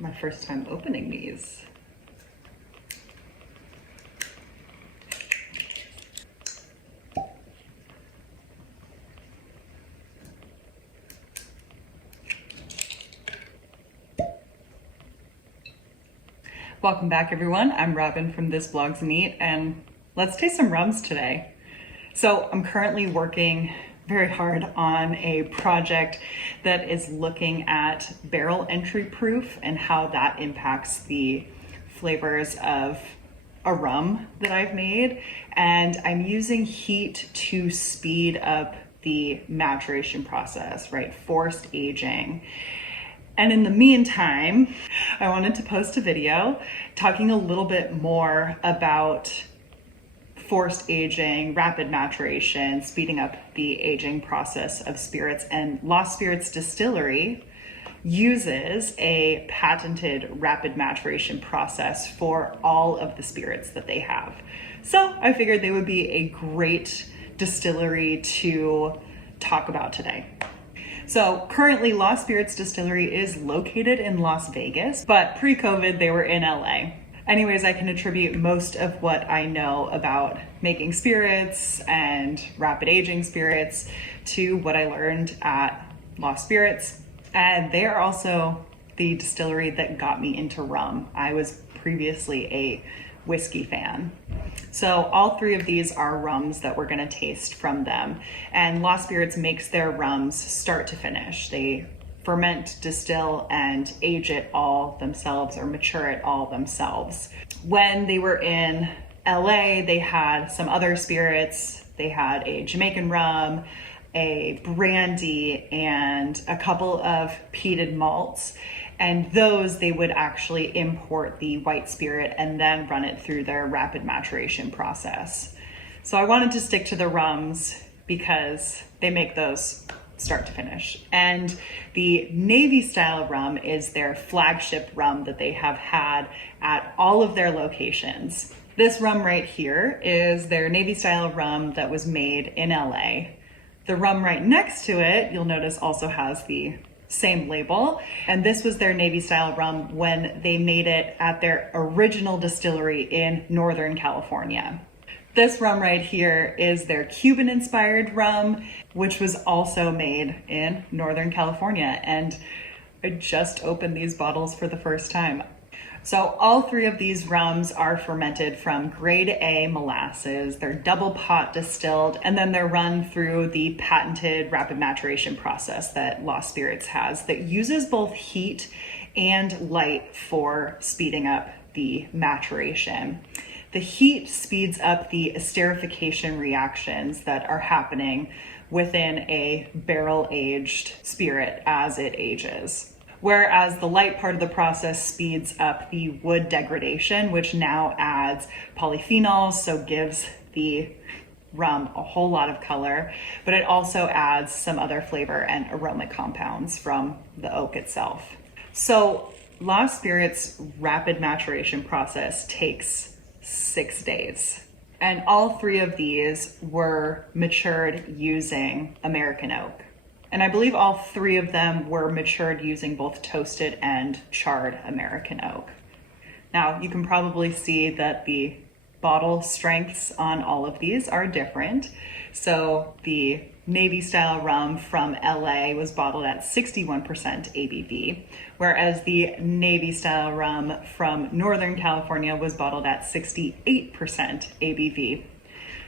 my first time opening these. Welcome back, everyone. I'm Robin from This Blogs Neat, and let's taste some rums today. So I'm currently working very hard on a project that is looking at barrel entry proof and how that impacts the flavors of a rum that I've made. And I'm using heat to speed up the maturation process, right? Forced aging. And in the meantime, I wanted to post a video talking a little bit more about forced aging, rapid maturation, speeding up the aging process of spirits. And Spirits Distillery uses a patented rapid maturation process for all of the spirits that they have. So I figured they would be a great distillery to talk about today. So currently Spirits Distillery is located in Las Vegas, but pre-COVID they were in LA. Anyways, I can attribute most of what I know about making spirits and rapid aging spirits to what I learned at Lost Spirits. And they are also the distillery that got me into rum. I was previously a whiskey fan. So all three of these are rums that we're gonna taste from them. And Lost Spirits makes their rums start to finish. They ferment, distill, and age it all themselves or mature it all themselves. When they were in LA, they had some other spirits. They had a Jamaican rum, a brandy, and a couple of peated malts. And those they would actually import the white spirit and then run it through their rapid maturation process. So I wanted to stick to the rums because they make those start to finish. And the Navy style rum is their flagship rum that they have had at all of their locations. This rum right here is their Navy style rum that was made in LA. The rum right next to it, you'll notice, also has the same label. And this was their Navy style rum when they made it at their original distillery in Northern California. This rum right here is their Cuban inspired rum, which was also made in Northern California. And I just opened these bottles for the first time. So all three of these rums are fermented from grade A molasses. They're double pot distilled, and then they're run through the patented rapid maturation process that Lost Spirits has that uses both heat and light for speeding up the maturation. The heat speeds up the esterification reactions that are happening within a barrel-aged spirit as it ages. Whereas the light part of the process speeds up the wood degradation, which now adds polyphenols, so gives the rum a whole lot of color, but it also adds some other flavor and aromatic compounds from the oak itself. So Lost Spirits' rapid maturation process takes 6 days. And all three of these were matured using American oak. And I believe all three of them were matured using both toasted and charred American oak. Now, you can probably see that the bottle strengths on all of these are different. So the Navy style rum from LA was bottled at 61% ABV, whereas the Navy style rum from Northern California was bottled at 68% ABV.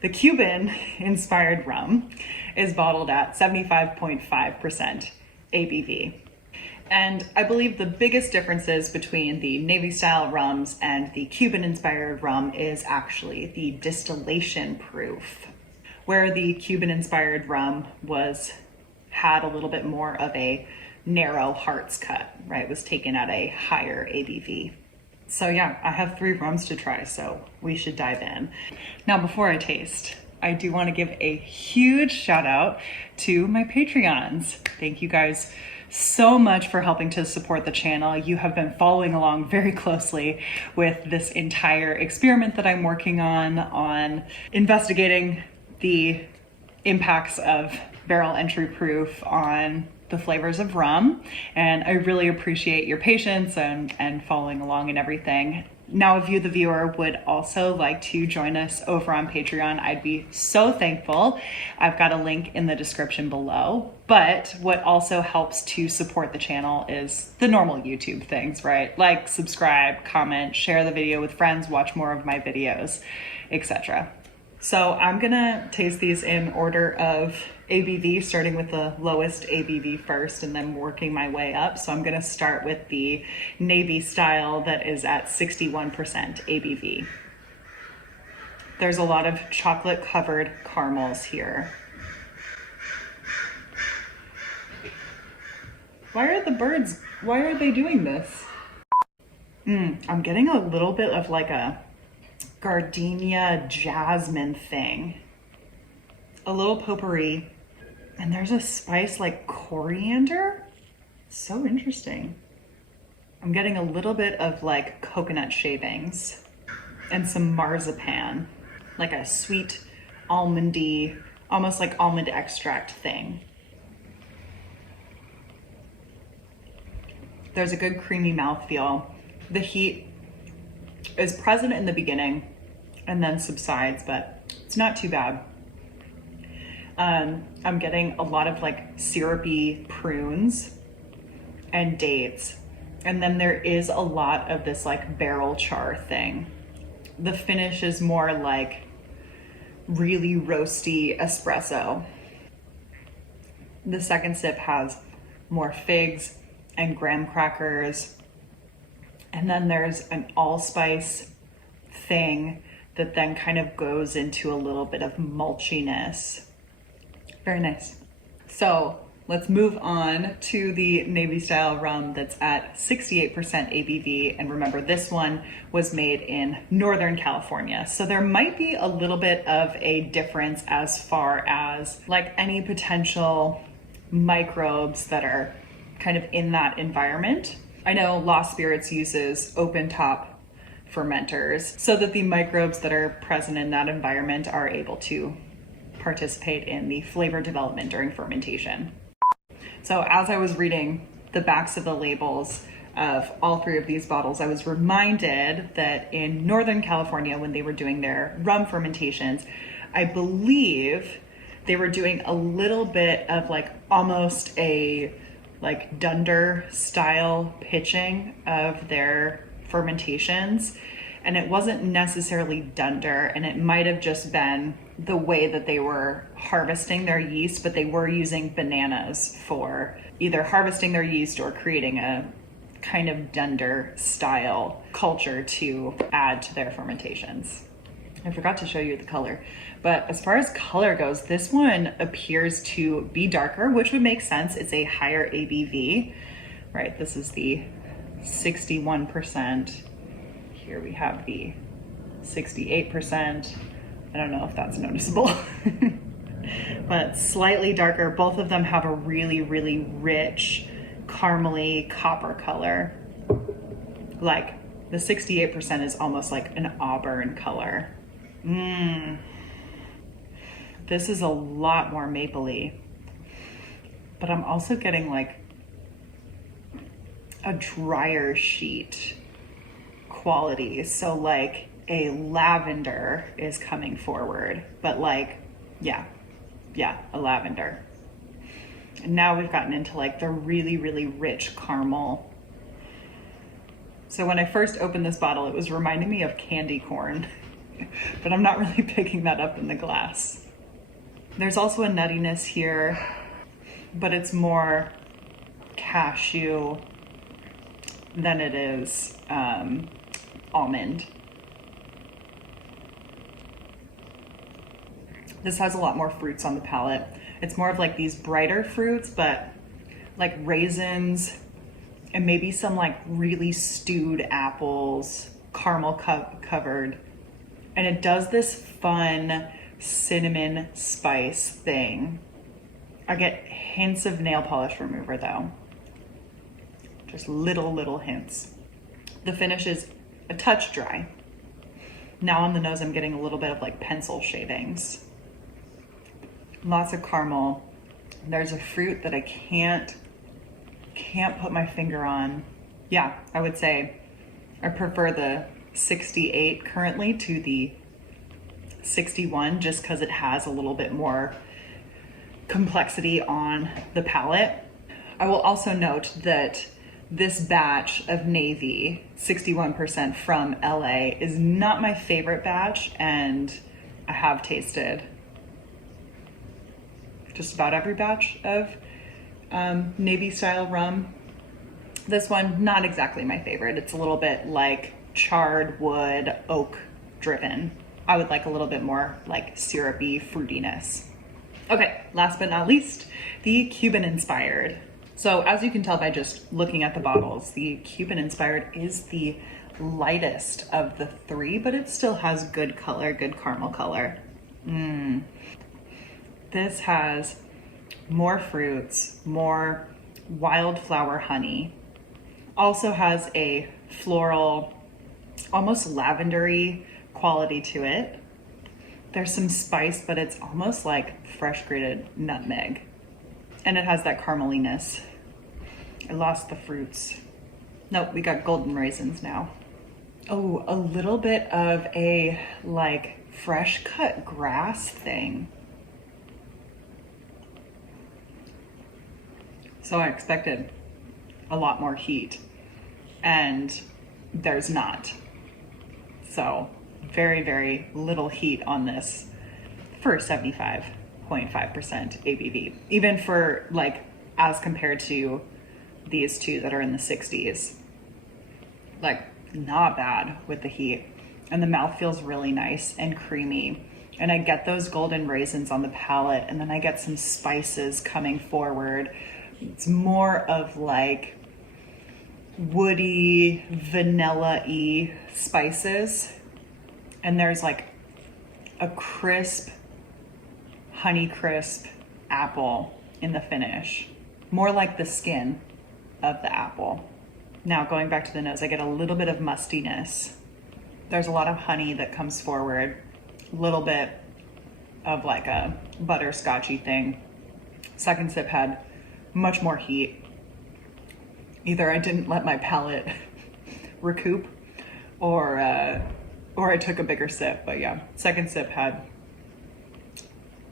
The Cuban inspired rum is bottled at 75.5% ABV. And I believe the biggest differences between the Navy style rums and the Cuban inspired rum is actually the distillation proof, where the Cuban inspired rum had a little bit more of a narrow heart's cut, right? It was taken at a higher ABV. So yeah, I have 3 rums to try, so we should dive in. Now, before I taste, I do want to give a huge shout out to my Patreons. Thank you guys so much for helping to support the channel. You have been following along very closely with this entire experiment that I'm working on investigating the impacts of barrel entry proof on the flavors of rum, and I really appreciate your patience and following along and everything. Now, if you, the viewer, would also like to join us over on Patreon, I'd be so thankful. I've got a link in the description below. But what also helps to support the channel is the normal YouTube things, right? Like, subscribe, comment, share the video with friends, watch more of my videos, etc. So I'm gonna taste these in order of ABV, starting with the lowest ABV first and then working my way up. So I'm gonna start with the Navy style that is at 61% ABV. There's a lot of chocolate covered caramels here. Why are they doing this? I'm getting a little bit of like a gardenia jasmine thing. A little potpourri. And there's a spice like coriander. So interesting. I'm getting a little bit of like coconut shavings and some marzipan, like a sweet almondy, almost like almond extract thing. There's a good creamy mouthfeel. The heat is present in the beginning and then subsides, but it's not too bad. I'm getting a lot of like syrupy prunes and dates. And then there is a lot of this like barrel char thing. The finish is more like really roasty espresso. The second sip has more figs and graham crackers. And then there's an allspice thing that then kind of goes into a little bit of mulchiness. Very nice. So let's move on to the Navy style rum that's at 68% ABV. And remember, this one was made in Northern California. So there might be a little bit of a difference as far as like any potential microbes that are kind of in that environment. I know Lost Spirits uses open top fermenters so that the microbes that are present in that environment are able to participate in the flavor development during fermentation. So as I was reading the backs of the labels of all three of these bottles, I was reminded that in Northern California, when they were doing their rum fermentations, I believe they were doing a little bit of like almost a like dunder style pitching of their fermentations. And it wasn't necessarily dunder, and it might have just been the way that they were harvesting their yeast, but they were using bananas for either harvesting their yeast or creating a kind of dunder style culture to add to their fermentations. I forgot to show you the color, but as far as color goes, this one appears to be darker, which would make sense. It's a higher ABV, right? This is the 61%. Here we have the 68%. I don't know if that's noticeable, but slightly darker. Both of them have a really, really rich caramely copper color. Like the 68% is almost like an auburn color. This is a lot more mapley, but I'm also getting like a drier sheet quality. So like a lavender is coming forward, but like, yeah, a lavender. And now we've gotten into like the really, really rich caramel. So when I first opened this bottle, it was reminding me of candy corn, but I'm not really picking that up in the glass. There's also a nuttiness here, but it's more cashew than it is almond. This has a lot more fruits on the palate. It's more of like these brighter fruits, but like raisins and maybe some like really stewed apples, caramel covered. And it does this fun cinnamon spice thing. I get hints of nail polish remover though. Just little hints. The finish is a touch dry. Now on the nose, I'm getting a little bit of like pencil shavings. Lots of caramel. There's a fruit that I can't can't put my finger on. Yeah, I would say I prefer the 68 currently to the 61 just because it has a little bit more complexity on the palate. I will also note that this batch of Navy, 61% from LA, is not my favorite batch, and I have tasted just about every batch of Navy style rum. This one, not exactly my favorite. It's a little bit like charred wood, oak driven. I would like a little bit more like syrupy fruitiness. Okay, last but not least, the Cuban inspired. So as you can tell by just looking at the bottles, the Cuban inspired is the lightest of the three, but it still has good color, good caramel color. This has more fruits, more wildflower honey. Also has a floral, almost lavendery quality to it. There's some spice, but it's almost like fresh grated nutmeg. And it has that carameliness. I lost the fruits. Nope, we got golden raisins now. Oh, a little bit of a like fresh cut grass thing. So I expected a lot more heat, and there's not. So very, very little heat on this for 75.5% ABV. Even for like, as compared to these two that are in the 60s. Like, not bad with the heat. And the mouth feels really nice and creamy. And I get those golden raisins on the palate, and then I get some spices coming forward. It's more of like woody, vanilla-y spices. And there's like a crisp, honey crisp apple in the finish. More like the skin of the apple. Now going back to the nose, I get a little bit of mustiness. There's a lot of honey that comes forward. A little bit of like a butterscotchy thing. Second sip had much more heat. Either I didn't let my palate recoup, or I took a bigger sip. But yeah, second sip had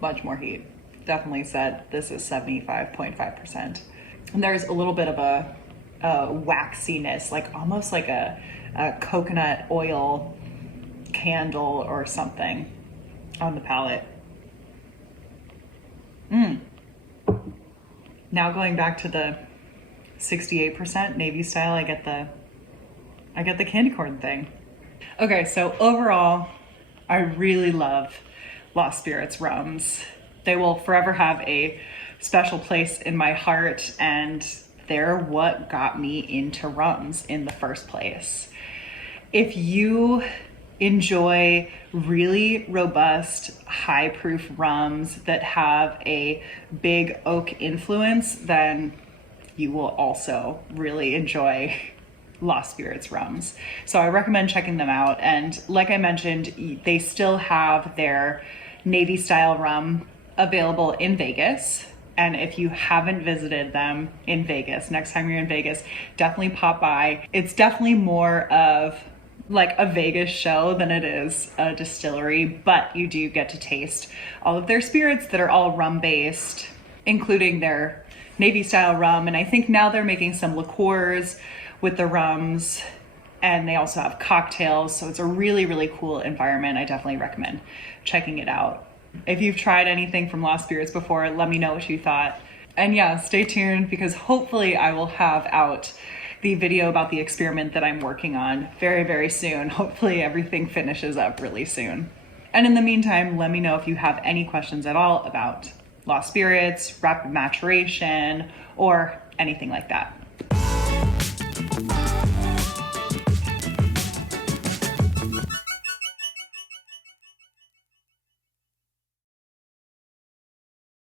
much more heat. Definitely said this is 75.5%. And there's a little bit of a waxiness, like almost like a coconut oil candle or something on the palate. Now going back to the 68% Navy style, I get the candy corn thing. Okay, so overall, I really love Lost Spirits Rums. They will forever have a special place in my heart, and they're what got me into rums in the first place. If you enjoy really robust, high-proof rums that have a big oak influence, then you will also really enjoy Lost Spirits Rums. So I recommend checking them out. And like I mentioned, they still have their Navy style rum available in Vegas. And if you haven't visited them in Vegas, next time you're in Vegas, definitely pop by. It's definitely more of like a Vegas show than it is a distillery, but you do get to taste all of their spirits that are all rum based, including their Navy style rum. And I think now they're making some liqueurs with the rums, and they also have cocktails. So it's a really, really cool environment. I definitely recommend checking it out. If you've tried anything from Lost Spirits before, let me know what you thought. And yeah, stay tuned, because hopefully I will have out the video about the experiment that I'm working on very, very soon. Hopefully everything finishes up really soon. And in the meantime, let me know if you have any questions at all about Lost Spirits, rapid maturation, or anything like that.